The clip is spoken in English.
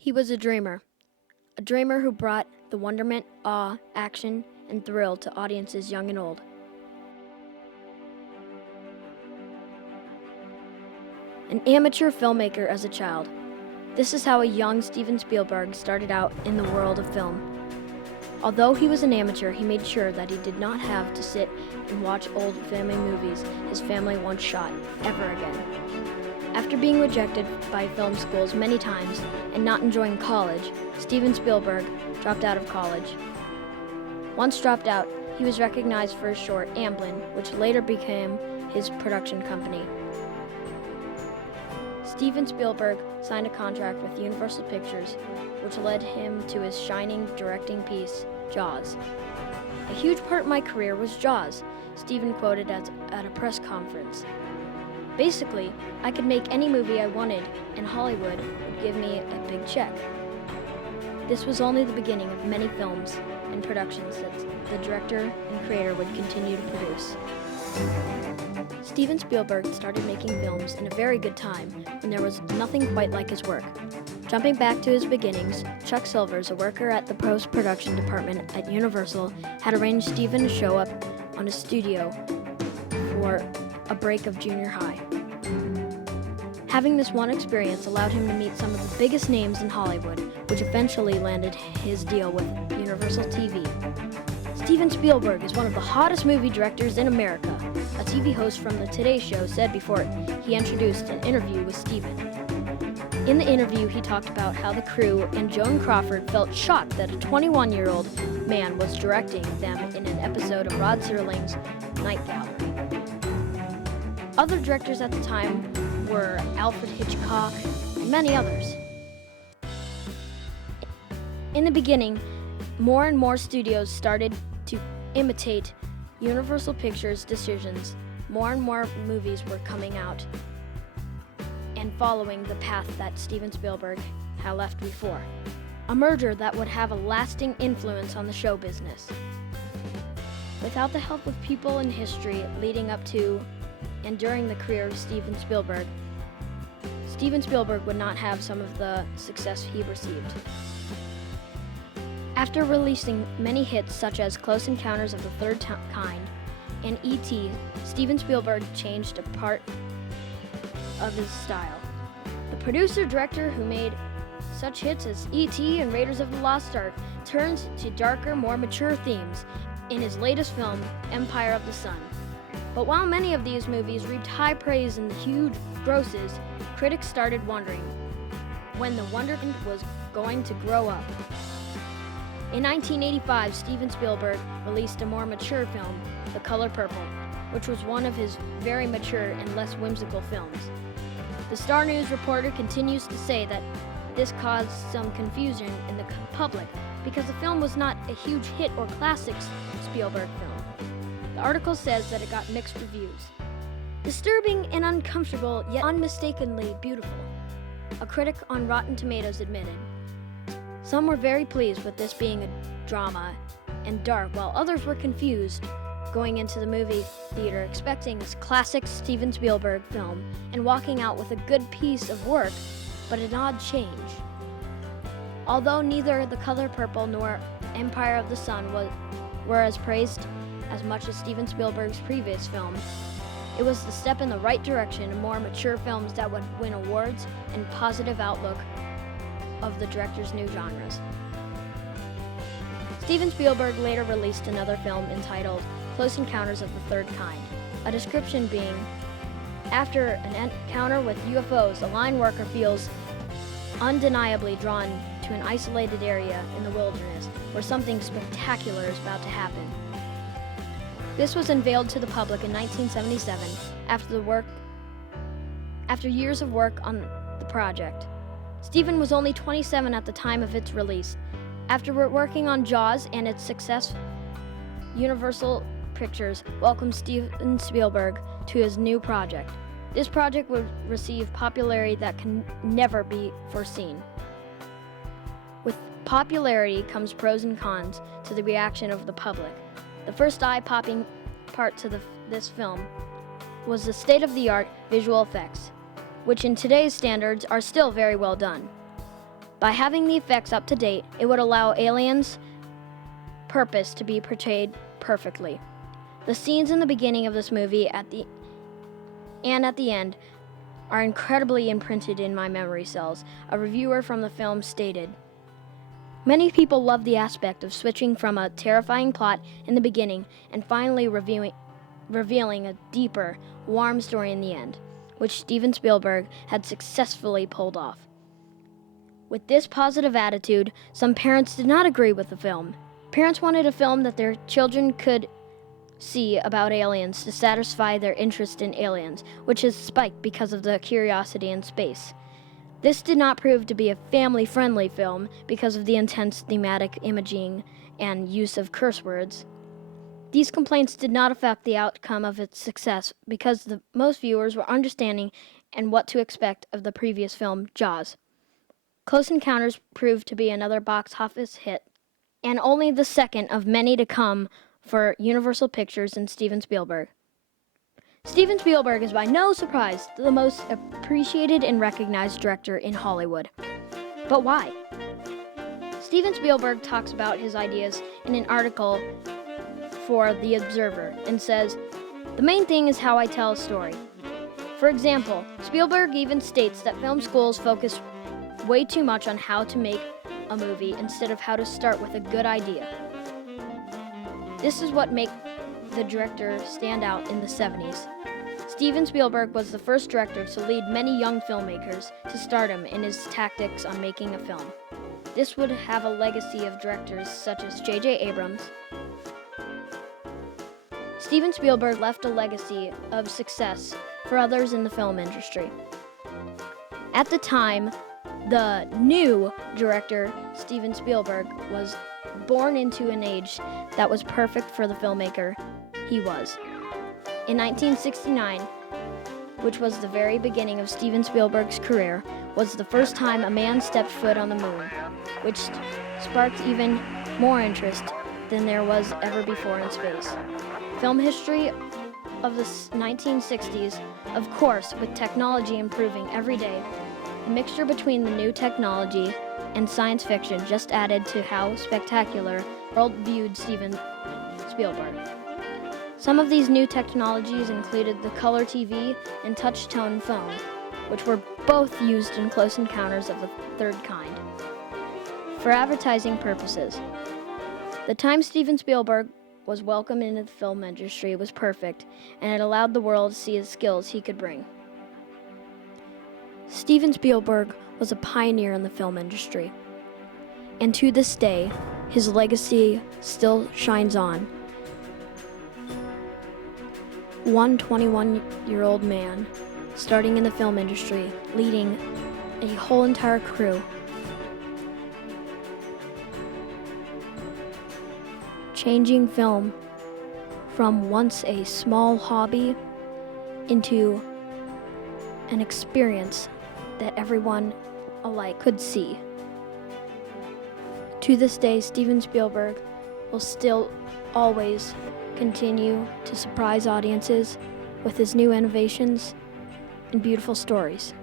He was a dreamer who brought the wonderment, awe, action, and thrill to audiences young and old. An amateur filmmaker as a child. This is how a young Steven Spielberg started out in the world of film. Although he was an amateur, he made sure that he did not have to sit and watch old family movies his family once shot ever again. After being rejected by film schools many times and not enjoying college, Steven Spielberg dropped out of college. Once dropped out, he was recognized for his short, Amblin, which later became his production company. Steven Spielberg signed a contract with Universal Pictures, which led him to his shining directing piece, Jaws. "A huge part of my career was Jaws," Steven quoted at a press conference. "Basically, I could make any movie I wanted, and Hollywood would give me a big check." This was only the beginning of many films and productions that the director and creator would continue to produce. Steven Spielberg started making films in a very good time when there was nothing quite like his work. Jumping back to his beginnings, Chuck Silvers, a worker at the post-production department at Universal, had arranged Steven to show up on his studio for a break of junior high. Having this one experience allowed him to meet some of the biggest names in Hollywood, which eventually landed his deal with Universal TV. "Steven Spielberg is one of the hottest movie directors in America," a TV host from The Today Show said before he introduced an interview with Steven. In the interview, he talked about how the crew and Joan Crawford felt shocked that a 21-year-old man was directing them in an episode of Rod Serling's Night Gallery. Other directors at the time were Alfred Hitchcock and many others. In the beginning, more and more studios started to imitate Universal Pictures' decisions. More and more movies were coming out and following the path that Steven Spielberg had left before. A merger that would have a lasting influence on the show business. Without the help of people in history leading up to and during the career of Steven Spielberg would not have some of the success he received. After releasing many hits such as Close Encounters of the Third Kind and E.T., Steven Spielberg changed a part of his style. The producer-director who made such hits as E.T. and Raiders of the Lost Ark turned to darker, more mature themes in his latest film, Empire of the Sun. But while many of these movies reaped high praise and huge grosses, critics started wondering when the wonderment was going to grow up. In 1985, Steven Spielberg released a more mature film, The Color Purple, which was one of his very mature and less whimsical films. The Star News reporter continues to say that this caused some confusion in the public because the film was not a huge hit or classic Spielberg film. The article says that it got mixed reviews. "Disturbing and uncomfortable, yet unmistakably beautiful," a critic on Rotten Tomatoes admitted. Some were very pleased with this being a drama and dark, while others were confused going into the movie theater expecting this classic Steven Spielberg film and walking out with a good piece of work, but an odd change. Although neither The Color Purple nor Empire of the Sun were as praised as much as Steven Spielberg's previous films, it was the step in the right direction in more mature films that would win awards and positive outlook of the director's new genres. Steven Spielberg later released another film entitled Close Encounters of the Third Kind, a description being, after an encounter with UFOs, a line worker feels undeniably drawn to an isolated area in the wilderness where something spectacular is about to happen. This was unveiled to the public in 1977 after years of work on the project. Steven was only 27 at the time of its release. After working on Jaws and its success, Universal Pictures welcomed Steven Spielberg to his new project. This project would receive popularity that can never be foreseen. With popularity comes pros and cons to the reaction of the public. The first eye-popping part to this film was the state-of-the-art visual effects, which in today's standards are still very well done. By having the effects up to date, it would allow aliens' purpose to be portrayed perfectly. The scenes in the beginning of this movie at the end are incredibly imprinted in my memory cells, a reviewer from the film stated. Many people love the aspect of switching from a terrifying plot in the beginning and finally revealing a deeper, warm story in the end, which Steven Spielberg had successfully pulled off. With this positive attitude, some parents did not agree with the film. Parents wanted a film that their children could see about aliens to satisfy their interest in aliens, which has spiked because of the curiosity in space. This did not prove to be a family-friendly film because of the intense thematic imaging and use of curse words. These complaints did not affect the outcome of its success because most viewers were understanding and what to expect of the previous film, Jaws. Close Encounters proved to be another box office hit, and only the second of many to come for Universal Pictures and Steven Spielberg. Steven Spielberg is by no surprise the most appreciated and recognized director in Hollywood. But why? Steven Spielberg talks about his ideas in an article for The Observer and says, "The main thing is how I tell a story." For example, Spielberg even states that film schools focus way too much on how to make a movie instead of how to start with a good idea. This is what makes the director stand out in the 70s. Steven Spielberg was the first director to lead many young filmmakers to stardom in his tactics on making a film. This would have a legacy of directors such as J.J. Abrams. Steven Spielberg left a legacy of success for others in the film industry. At the time, the new director, Steven Spielberg, was born into an age that was perfect for the filmmaker he was. In 1969, which was the very beginning of Steven Spielberg's career, was the first time a man stepped foot on the moon, which sparked even more interest than there was ever before in space. Film history of the 1960s, of course, with technology improving every day, the mixture between the new technology and science fiction just added to how spectacular the world viewed Steven Spielberg. Some of these new technologies included the color TV and touch-tone phone, which were both used in Close Encounters of the Third Kind. For advertising purposes, the time Steven Spielberg was welcomed into the film industry was perfect, and it allowed the world to see the skills he could bring. Steven Spielberg was a pioneer in the film industry, and to this day, his legacy still shines on. One 21-year-old man starting in the film industry, leading a whole entire crew, changing film from once a small hobby into an experience that everyone alike could see. To this day, Steven Spielberg will still always continue to surprise audiences with his new innovations and beautiful stories.